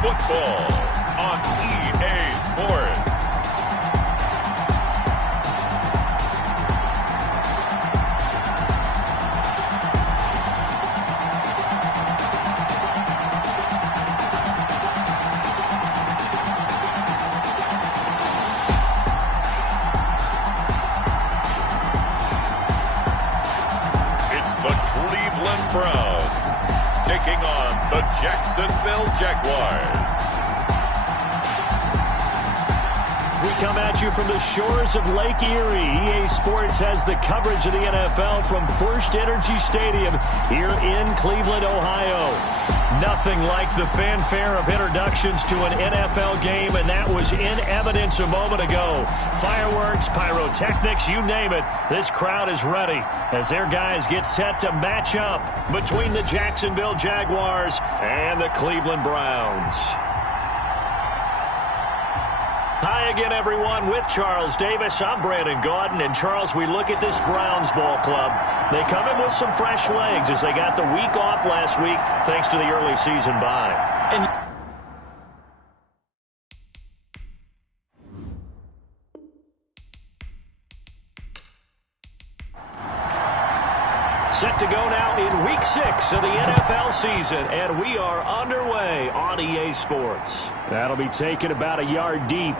football on EA Sports. It's the Cleveland Browns taking on the Jacksonville Jaguars. We come at you from the shores of Lake Erie. EA Sports has the coverage of the NFL from First Energy Stadium here in Cleveland, Ohio. Nothing like the fanfare of introductions to an NFL game, and that was in evidence a moment ago. Fireworks, pyrotechnics, you name it. This crowd is ready as their guys get set to match up between the Jacksonville Jaguars and the Cleveland Browns. Hi again, everyone. With Charles Davis, I'm Brandon Gaudin. And, Charles, we look at this Browns ball club. They come in with some fresh legs as they got the week off last week thanks to the early season bye. Set to go now in Week 6 of the NFL season, and we are underway on EA Sports. That'll be taken about a yard deep.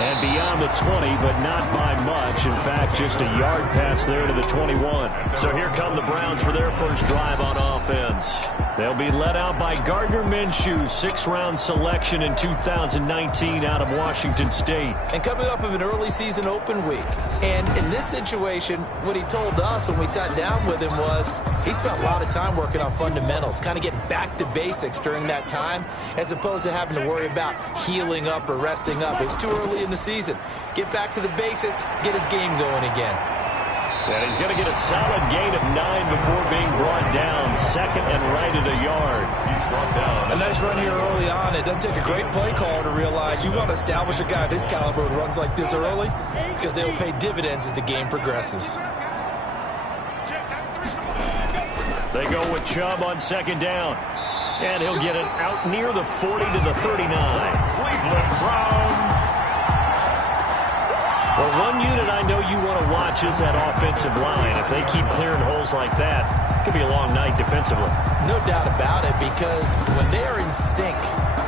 And beyond the 20, but not by much. In fact, just a yard pass there to the 21. So here come the Browns for their first drive on offense. They'll be led out by Gardner Minshew, 6th-round selection in 2019 out of Washington State. And coming off of an early season open week. And in this situation, what he told us when we sat down with him was he spent a lot of time working on fundamentals, kind of getting back to basics during that time, as opposed to having to worry about healing up or resting up. It's too early in the season. Get back to the basics, get his game going again. And he's going to get a solid gain of 9 before being brought down. Second and right at a yard. He's brought down. A nice run here early on. It doesn't take a great play caller to realize you want to establish a guy of his caliber with runs like this early because they will pay dividends as the game progresses. They go with Chubb on second down. And he'll get it out near the 40 to the 39. Cleveland Browns. Well, one unit I know you want to watch is that offensive line. If they keep clearing holes like that, it could be a long night defensively. No doubt about it, because when they are in sync,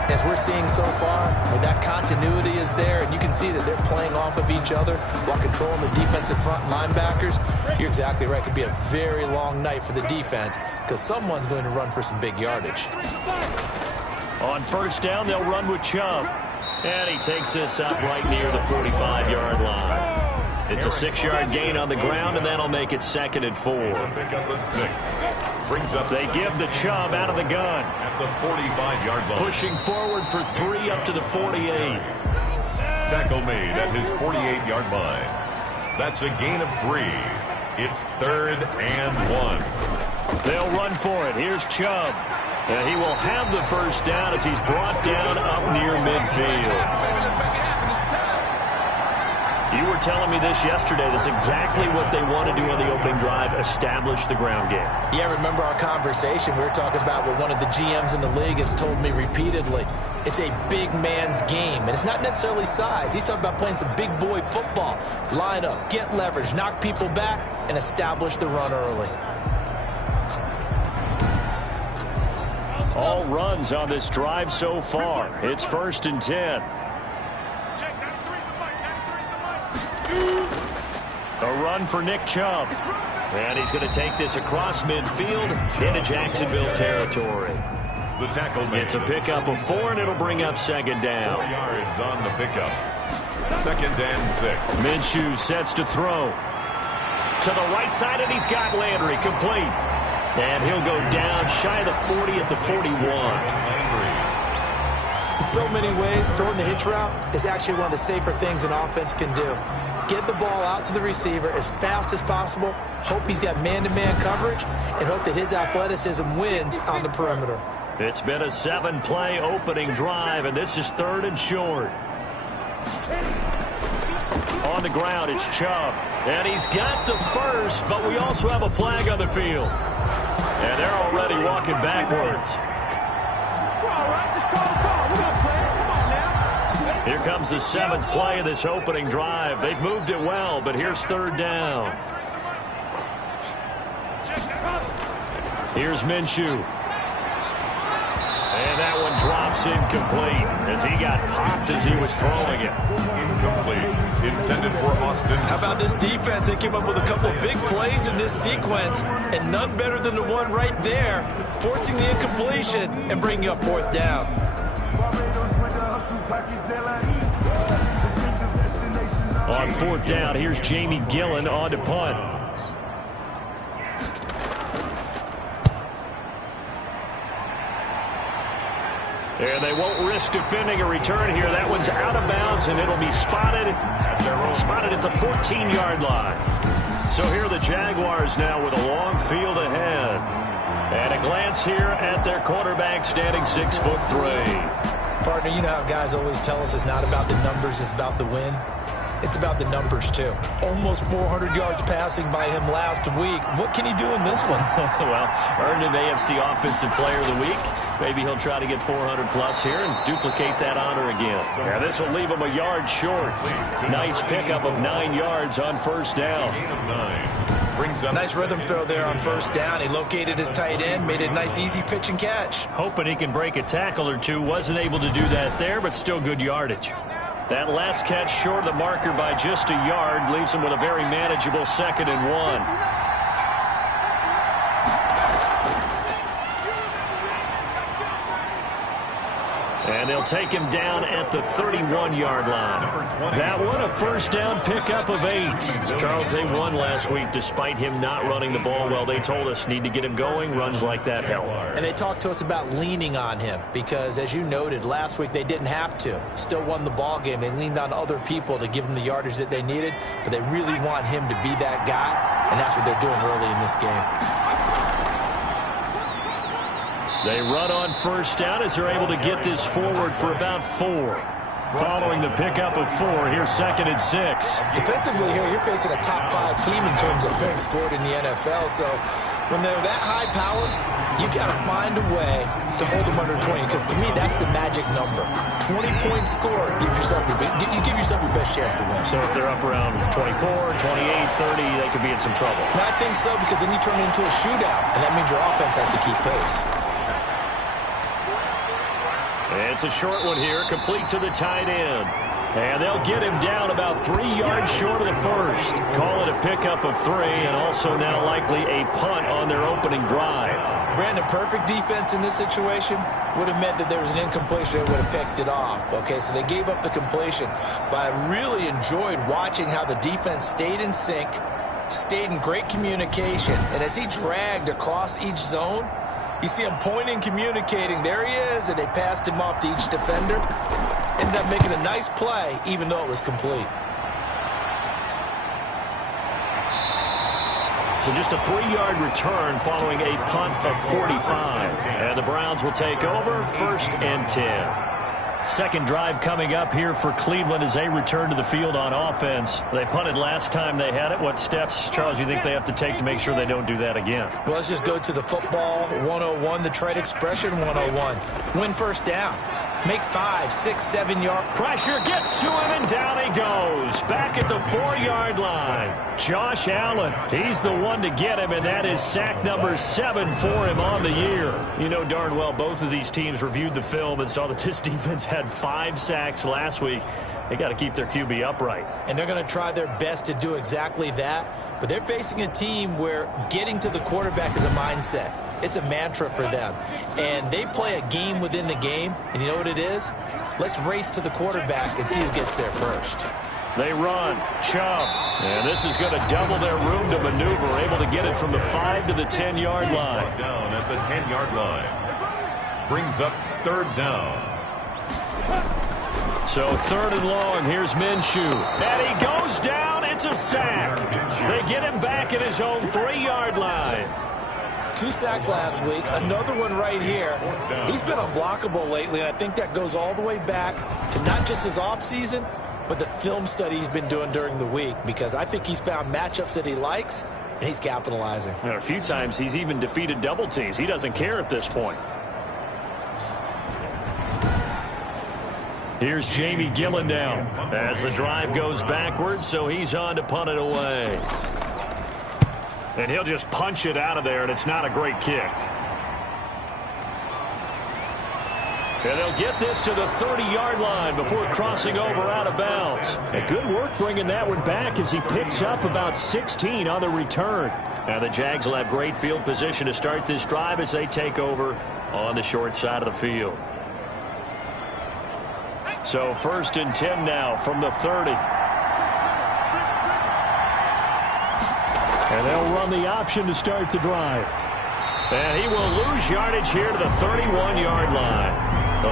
as we're seeing so far, when that continuity is there, and you can see that they're playing off of each other while controlling the defensive front linebackers, you're exactly right. It could be a very long night for the defense because someone's going to run for some big yardage. On first down, they'll run with Chubb. And he takes this up right near the 45-yard line. It's a 6-yard gain on the ground, and that'll make it 2nd and 4. They give the Chubb out of the gun. At the 45-yard line. Pushing forward for 3 up to the 48. Tackle made at his 48-yard line. That's a gain of 3. It's 3rd and 1. They'll run for it. Here's Chubb. And he will have the first down as he's brought down up near midfield. You were telling me this yesterday. That's exactly what they want to do on the opening drive, establish the ground game. Yeah, remember our conversation. We were talking about what one of the GMs in the league has told me repeatedly. It's a big man's game, and it's not necessarily size. He's talking about playing some big boy football. Line up, get leverage, knock people back, and establish the run early. All runs on this drive so far. It's 1st and 10. A run for Nick Chubb. And he's going to take this across midfield into Jacksonville territory. The tackle made. It's a pickup of 4, and it'll bring up 2nd down. 4 yards on the pickup. 2nd and 6. Minshew sets to throw. To the right side, and he's got Landry complete. And he'll go down shy of the 40 at the 41. In so many ways, throwing the hitch route is actually one of the safer things an offense can do. Get the ball out to the receiver as fast as possible, hope he's got man-to-man coverage, and hope that his athleticism wins on the perimeter. It's been a 7-play opening drive, and this is 3rd and short. On the ground, it's Chubb. And he's got the first, but we also have a flag on the field. And they're already walking backwards. Here comes the 7th play of this opening drive. They've moved it well, but here's 3rd down. Here's Minshew. And that one drops incomplete as he got popped as he was throwing it. Incomplete. Intended for Austin. How about this defense? They came up with a couple big plays in this sequence, and none better than the one right there, forcing the incompletion and bringing up 4th down. On 4th down, here's Jamie Gillen on to punt. And they won't risk defending a return here. That one's out of bounds, and it'll be spotted at the 14-yard line. So here are the Jaguars now with a long field ahead. And a glance here at their quarterback standing 6'3". Partner, you know how guys always tell us it's not about the numbers, it's about the win. It's about the numbers, too. Almost 400 yards passing by him last week. What can he do in this one? Well, earned an AFC Offensive Player of the Week. Maybe he'll try to get 400-plus here and duplicate that honor again. Yeah, this will leave him a yard short. Nice pickup of 9 yards on 1st down. Nice rhythm throw there on 1st down. He located his tight end, made a nice easy pitch and catch. Hoping he can break a tackle or two. Wasn't able to do that there, but still good yardage. That last catch short of the marker by just a yard leaves him with a very manageable 2nd and 1. And they'll take him down at the 31-yard line. That one, a 1st down pickup of 8. Charles, they won last week despite him not running the ball well. They told us need to get him going. Runs like that help. And they talked to us about leaning on him because, as you noted, last week they didn't have to. Still won the ball game. They leaned on other people to give them the yardage that they needed, but they really want him to be that guy, and that's what they're doing early in this game. They run on 1st down as they're able to get this forward for about 4. Following the pickup of 4, here's 2nd and 6. Defensively here, you're facing a top 5 team in terms of points scored in the NFL. So when they're that high powered, you got to find a way to hold them under 20. Because to me, that's the magic number. 20-point score gives yourself you give yourself your best chance to win. So if they're up around 24, 28, 30, they could be in some trouble. I think so, because then you turn it into a shootout, and that means your offense has to keep pace. It's a short one here, complete to the tight end. And they'll get him down about 3 yards short of the 1st. Call it a pickup of 3, and also now likely a punt on their opening drive. Brandon, perfect defense in this situation would have meant that there was an incompletion. They would have picked it off. Okay, so they gave up the completion. But I really enjoyed watching how the defense stayed in sync, stayed in great communication. And as he dragged across each zone, you see him pointing, communicating. There he is, and they passed him off to each defender. Ended up making a nice play, even though it was complete. So just a 3-yard return following a punt of 45. And the Browns will take over 1st and 10. Second drive coming up here for Cleveland as they return to the field on offense. They punted last time they had it. What steps, Charles, you think they have to take to make sure they don't do that again? Well, let's just go to the football 101, the trade expression 101. Win 1st down. Make 5, 6, 7 yard. Pressure gets to him, and down he goes. Back at the 4-yard line. Josh Allen, he's the one to get him, and that is sack number 7 for him on the year. You know darn well both of these teams reviewed the film and saw that this defense had 5 sacks last week. They got to keep their QB upright. And they're going to try their best to do exactly that. But they're facing a team where getting to the quarterback is a mindset. It's a mantra for them. And they play a game within the game. And you know what it is? Let's race to the quarterback and see who gets there first. They run. Chubb. And this is going to double their room to maneuver. Able to get it from the 5 to the 10-yard line. Down at the 10-yard line. Brings up 3rd down. So 3rd and long. Here's Minshew. And he goes down. It's a sack. They get him back at his own 3-yard line. 2 sacks last week, another one right here. He's been unblockable lately, and I think that goes all the way back to not just his offseason, but the film study he's been doing during the week, because I think he's found matchups that he likes, and he's capitalizing. A few times he's even defeated double teams. He doesn't care at this point. Here's Jamie Gillen now as the drive goes backwards, so he's on to punt it away. And he'll just punch it out of there, and it's not a great kick. And they'll get this to the 30-yard line before crossing over out of bounds. And good work bringing that one back as he picks up about 16 on the return. Now the Jags will have great field position to start this drive as they take over on the short side of the field. So 1st and 10 now from the 30. And they'll run the option to start the drive. And he will lose yardage here to the 31-yard line.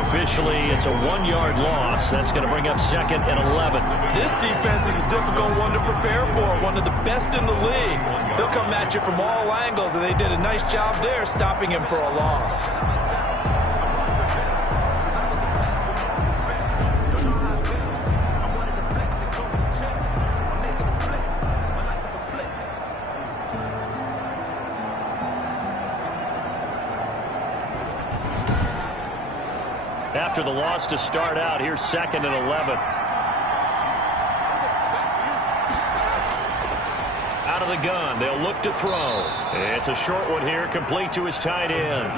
Officially, it's a 1-yard loss. That's going to bring up 2nd and 11. This defense is a difficult one to prepare for, one of the best in the league. They'll come at you from all angles, and they did a nice job there stopping him for a loss. After the loss to start out, here's 2nd and 11. Out of the gun, they'll look to throw. It's a short one here, complete to his tight end.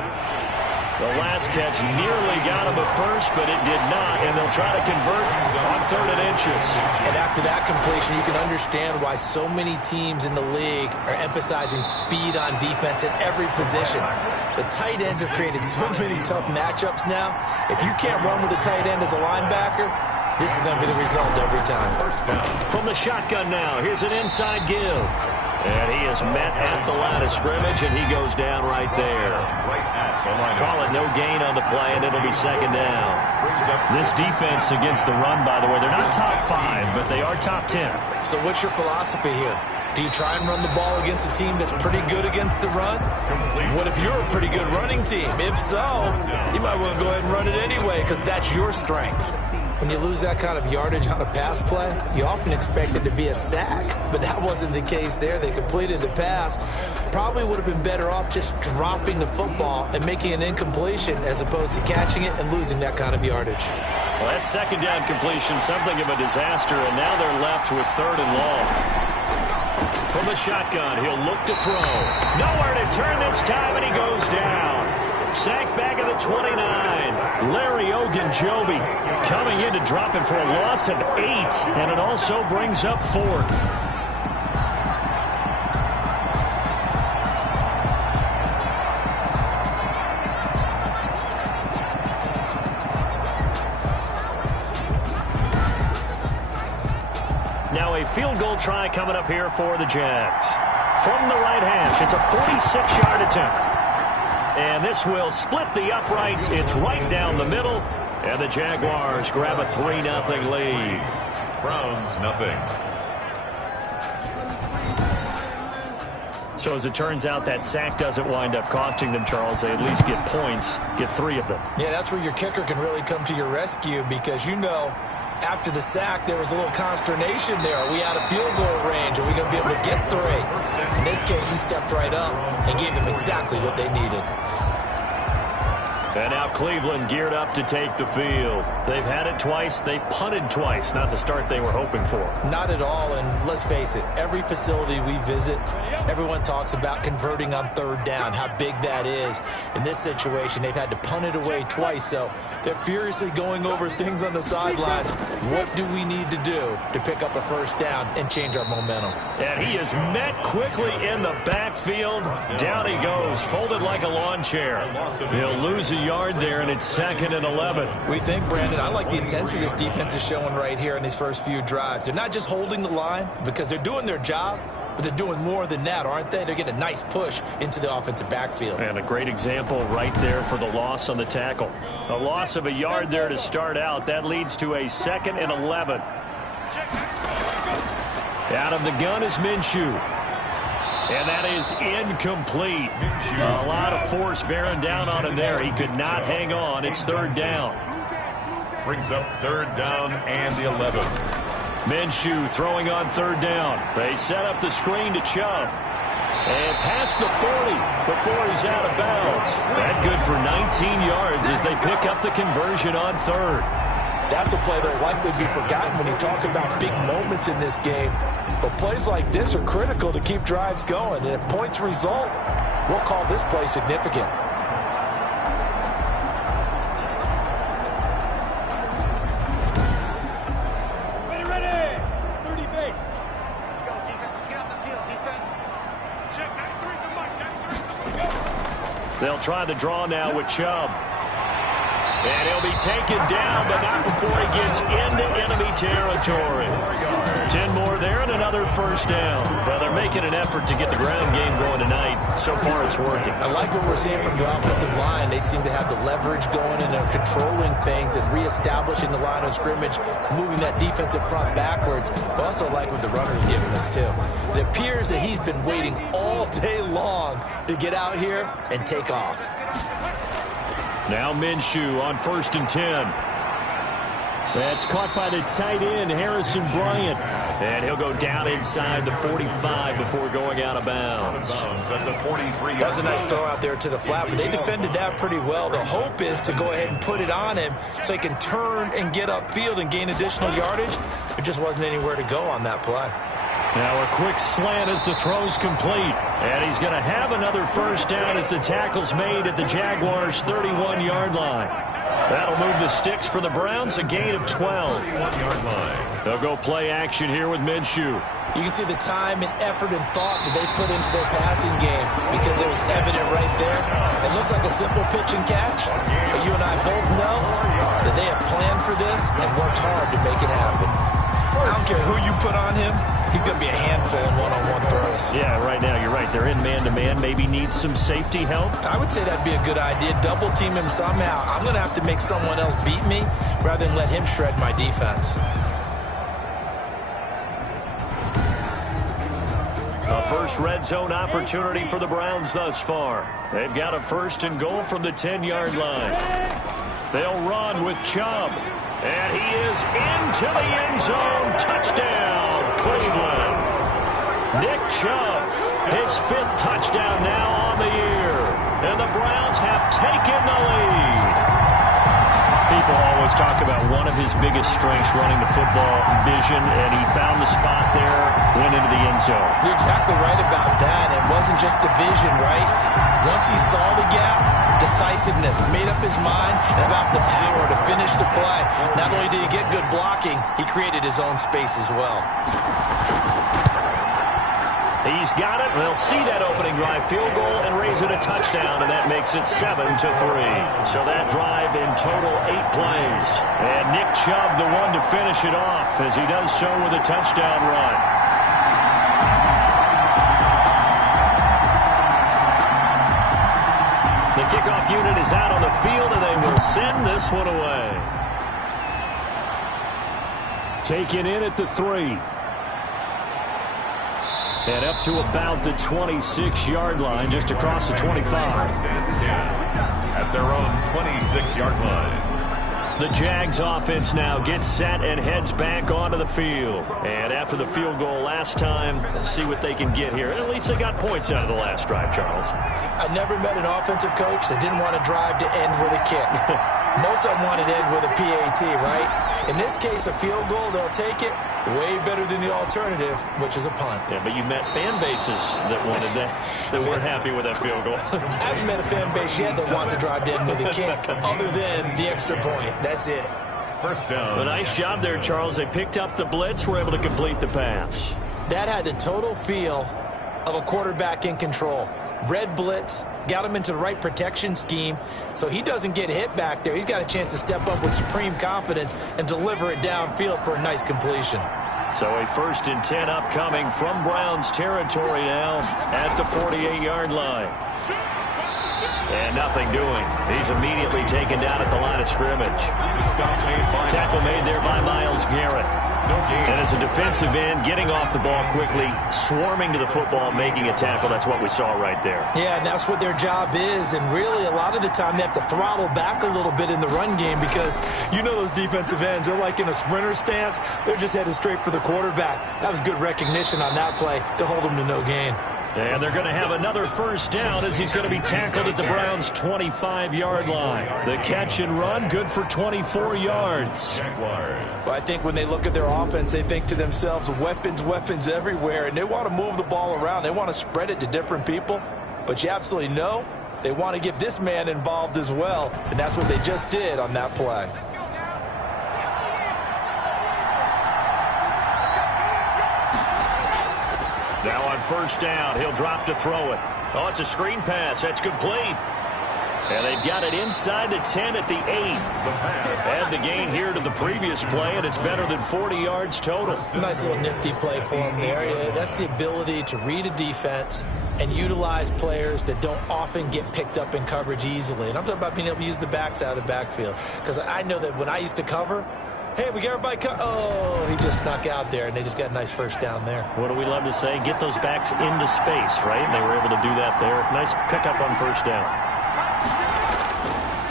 The last catch nearly got him at first, but it did not, and they'll try to convert on 3rd and inches. And after that completion, you can understand why so many teams in the league are emphasizing speed on defense at every position. The tight ends have created so many tough matchups now. If you can't run with a tight end as a linebacker, this is going to be the result every time. From the shotgun now, here's an inside give. And he is met at the line of scrimmage, and he goes down right there. Call it no gain on the play, and it'll be 2nd down. This defense against the run, by the way, they're not top 5, but they are top 10. So what's your philosophy here? Do you try and run the ball against a team that's pretty good against the run? What if you're a pretty good running team? If so, you might want to go ahead and run it anyway because that's your strength. When you lose that kind of yardage on a pass play, you often expect it to be a sack, but that wasn't the case there. They completed the pass. Probably would have been better off just dropping the football and making an incompletion as opposed to catching it and losing that kind of yardage. Well, that 2nd down completion, something of a disaster, and now they're left with 3rd and long. From the shotgun, he'll look to throw. Nowhere to turn this time, and he goes down. Sacked back at the 29. Larry Ogunjobi coming in to drop him for a loss of 8, and it also brings up 4th. Now a field goal try coming up here for the Jags. From the right hash, it's a 46-yard attempt. And this will split the uprights. It's right down the middle. And the Jaguars grab a 3-0 lead. Browns, nothing. So as it turns out, that sack doesn't wind up costing them, Charles. They at least get points, get 3 of them. Yeah, that's where your kicker can really come to your rescue because, you know, after the sack, there was a little consternation there. Are we out of field goal range? Are we going to be able to get 3? In this case, he stepped right up and gave them exactly what they needed. And now Cleveland geared up to take the field. They've had it twice. They've punted twice. Not the start they were hoping for. Not at all. And let's face it, every facility we visit, everyone talks about converting on 3rd down, how big that is. In this situation, they've had to punt it away twice. So they're furiously going over things on the sidelines. What do we need to do to pick up a 1st down and change our momentum? And he is met quickly in the backfield. Down he goes, folded like a lawn chair. He'll lose a yard there, and it's 2nd and 11. We think, Brandon, I like the intensity this defense is showing right here in these first few drives. They're not just holding the line because they're doing their job, but they're doing more than that, aren't they? They're getting a nice push into the offensive backfield. And a great example right there for the loss on the tackle. A loss of a yard there to start out. That leads to a 2nd and 11. Out of the gun is Minshew. And that is incomplete. A lot of force bearing down on him there. He could not hang on. It's 3rd down. Brings up 3rd down and the 11. Minshew throwing on 3rd down. They set up the screen to Chubb. And past the 40 before he's out of bounds. That good for 19 yards as they pick up the conversion on 3rd. That's a play that will likely be forgotten when you talk about big moments in this game. But plays like this are critical to keep drives going. And if points result, we'll call this play significant. They'll try the draw now with Chubb. And he'll be taken down, but not before he gets into enemy territory. 10 more there and another first down. Well, they're making an effort to get the ground game going tonight. So far, it's working. I like what we're seeing from the offensive line. They seem to have the leverage going, and they're controlling things and reestablishing the line of scrimmage, moving that defensive front backwards. But also like what the runner's giving us, too. It appears that he's been waiting all day long to get out here and take off. Now Minshew on 1st and 10. That's caught by the tight end, Harrison Bryant. And he'll go down inside the 45 before going out of bounds. That was a nice throw out there to the flat, but they defended that pretty well. The hope is to go ahead and put it on him so he can turn and get upfield and gain additional yardage. There just wasn't anywhere to go on that play. Now a quick slant as the throw's complete. And he's going to have another first down as the tackle's made at the Jaguars' 31-yard line. That'll move the sticks for the Browns, a gain of 12. They'll go play action here with Minshew. You can see the time and effort and thought that they put into their passing game because it was evident right there. It looks like a simple pitch and catch, but you and I both know that they have planned for this and worked hard to make it happen. I don't care who you put on him. He's going to be a handful in one-on-one throws. Yeah, right now, you're right. They're in man-to-man. Maybe need some safety help. I would say that'd be a good idea. Double-team him somehow. I'm going to have to make someone else beat me rather than let him shred my defense. A first red zone opportunity for the Browns thus far. They've got a 1st and goal from the 10-yard line. They'll run with Chubb. And he is into the end zone. Touchdown, Cleveland. Nick Chubb, his 5th touchdown now on the year. And the Browns have taken the lead. People always talk about one of his biggest strengths running the football, vision, and he found the spot there, went into the end zone. You're exactly right about that. It wasn't just the vision, right? Once he saw the gap, decisiveness, made up his mind, and about the power to finish the play. Not only did he get good blocking, he created his own space as well. He's got it. They'll see that opening drive field goal and raise it a touchdown, and that makes it 7-3. So that drive in total 8 plays. And Nick Chubb, the one to finish it off, as he does so with a touchdown run. The kickoff unit is out on the field, and they will send this one away. Taken in at the 3. And up to about the 26-yard line, just across the 25. At their own 26-yard line. The Jags offense now gets set and heads back onto the field. And after the field goal last time, let's see what they can get here. At least they got points out of the last drive, Charles. I never met an offensive coach that didn't want to drive to end with a kick. Most of them wanted to end with a PAT, right? In this case, a field goal, they'll take it. Way better than the alternative, which is a punt. Yeah, but you met fan bases that wanted that, that weren't happy with that field goal. I haven't met a fan base yet that wants to drive to end with a kick, other than the extra point. That's it. First down. A nice job there, Charles. They picked up the blitz, were able to complete the pass. That had the total feel of a quarterback in control. Red blitz, got him into the right protection scheme, so he doesn't get hit back there. He's got a chance to step up with supreme confidence and deliver it downfield for a nice completion. So a 1st and 10 upcoming from Browns territory now at the 48-yard line. And nothing doing. He's immediately taken down at the line of scrimmage. Tackle made there by Myles Garrett. And as a defensive end, getting off the ball quickly, swarming to the football, making a tackle. That's what we saw right there. Yeah, and that's what their job is. And really, a lot of the time, they have to throttle back a little bit in the run game because you know those defensive ends, they're like in a sprinter stance. They're just headed straight for the quarterback. That was good recognition on that play to hold them to no gain. And they're going to have another first down as he's going to be tackled at the Browns' 25-yard line. The catch and run, good for 24 yards. Well, I think when they look at their offense, they think to themselves, weapons, weapons everywhere, and they want to move the ball around. They want to spread it to different people, but you absolutely know they want to get this man involved as well, and that's what they just did on that play. Now on first down, he'll drop to throw it. Oh, it's a screen pass. That's complete. And they've got it inside the 10 at the 8. Add the gain here to the previous play, and it's better than 40 yards total. Nice little nifty play for him there. That's the ability to read a defense and utilize players that don't often get picked up in coverage easily. And I'm talking about being able to use the backs out of the backfield. Because I know that when I used to cover, hey, we got everybody oh, he just snuck out there, and they just got a nice first down there. What do we love to say? Get those backs into space, right? And they were able to do that there. Nice pickup on first down.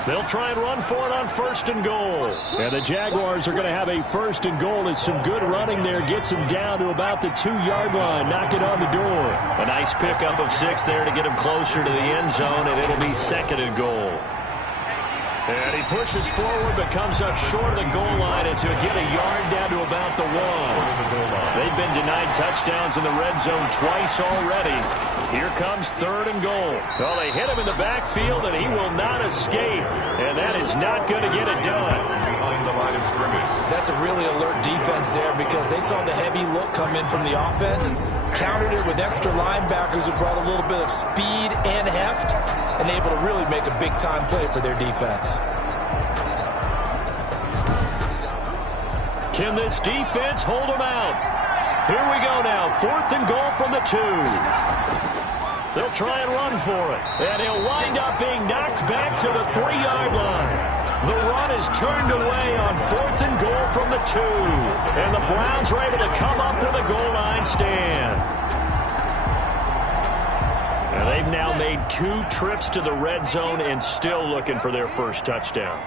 They'll try and run for it on first and goal. And the Jaguars are going to have a first and goal as some good running there gets him down to about the 2-yard line. Knock it on the door. A nice pickup of 6 there to get him closer to the end zone, and it'll be second and goal. And he pushes forward but comes up short of the goal line as he'll get a yard down to about the 1. They've been denied touchdowns in the red zone twice already. Here comes third and goal. Well, they hit him in the backfield, and he will not escape. And that is not going to get it done. Behind the line of scrimmage. That's a really alert defense there because they saw the heavy look come in from the offense, countered it with extra linebackers who brought a little bit of speed and heft, and able to really make a big-time play for their defense. Can this defense hold them out? Here we go now. Fourth and goal from the 2. They'll try and run for it. And he'll wind up being knocked back to the 3-yard line. The run is turned away on fourth and goal from the 2. And the Browns are able to come up with a goal line stand. And they've now made 2 trips to the red zone and still looking for their first touchdown.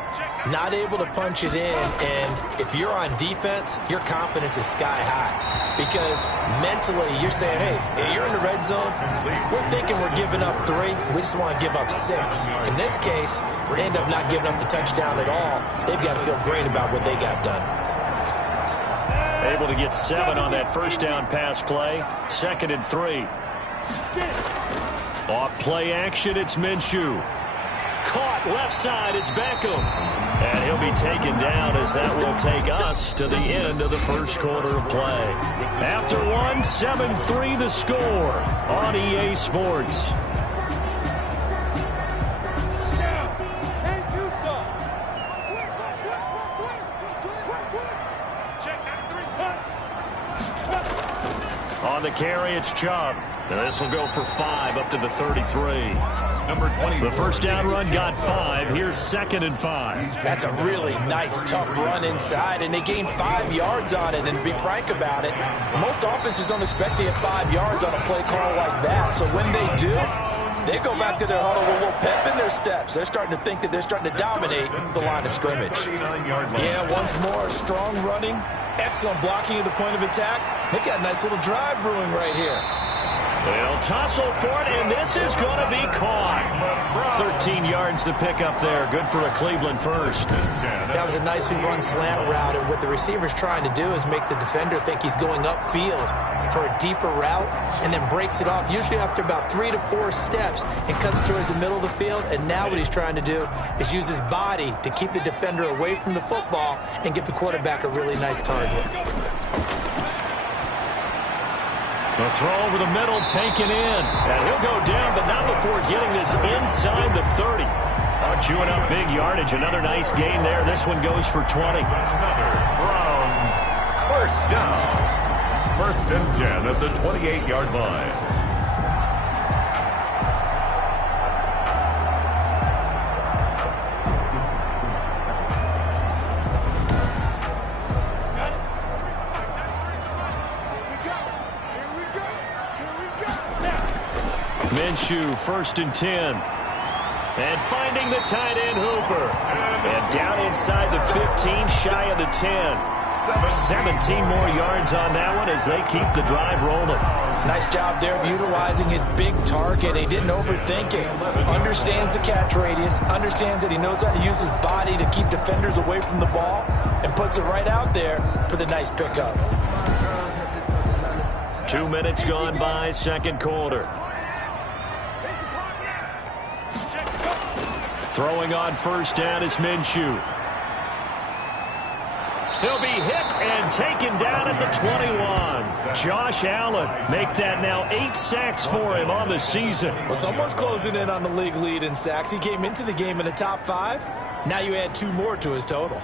Not able to punch it in, and if you're on defense, your confidence is sky high. Because mentally, you're saying, hey, you're in the red zone. We're thinking we're giving up 3. We just want to give up 6. In this case, they end up not giving up the touchdown at all. They've got to feel great about what they got done. Able to get 7 on that first down pass play. Second and 3. Off play action, it's Minshew. Caught left side, it's Beckham. And he'll be taken down as that will take us to the end of the first quarter of play. After 1, 7-3 the score on EA Sports. On the carry, it's Chubb. And this will go for 5 up to the 33. Number 20. The first down run got 5. Here's second and 5. That's a really nice, tough run inside, and they gained 5 yards on it. And to be frank about it, most offenses don't expect to get 5 yards on a play call like that. So when they do, they go back to their huddle with a little pep in their steps. They're starting to think that they're starting to dominate the line of scrimmage. Yeah, once more, strong running, excellent blocking at the point of attack. They've got a nice little drive brewing right here. They'll tussle for it, and this is going to be caught. 13 yards to pick up there. Good for a Cleveland first. That was a nicely run slant route, and what the receiver's trying to do is make the defender think he's going upfield for a deeper route, and then breaks it off, usually after about 3 to 4 steps, and cuts towards the middle of the field. And now what he's trying to do is use his body to keep the defender away from the football and give the quarterback a really nice target. The throw over the middle, taken in. And he'll go down, but not before getting this inside the 30. Chewing up big yardage. Another nice gain there. This one goes for 20. Another Browns first down. First and 10 at the 28-yard line. Minshew, first and 10. And finding the tight end Hooper. And down inside the 15, shy of the 10. 17 more yards on that one as they keep the drive rolling. Nice job there of utilizing his big target. He didn't overthink it. Understands the catch radius. Understands that he knows how to use his body to keep defenders away from the ball. And puts it right out there for the nice pickup. 2 minutes gone by, second quarter. Throwing on first down is Minshew. He'll be hit and taken down at the 21. Josh Allen make that now 8 sacks for him on the season. Well, someone's closing in on the league lead in sacks. He came into the game in the top 5. Now you add 2 more to his total.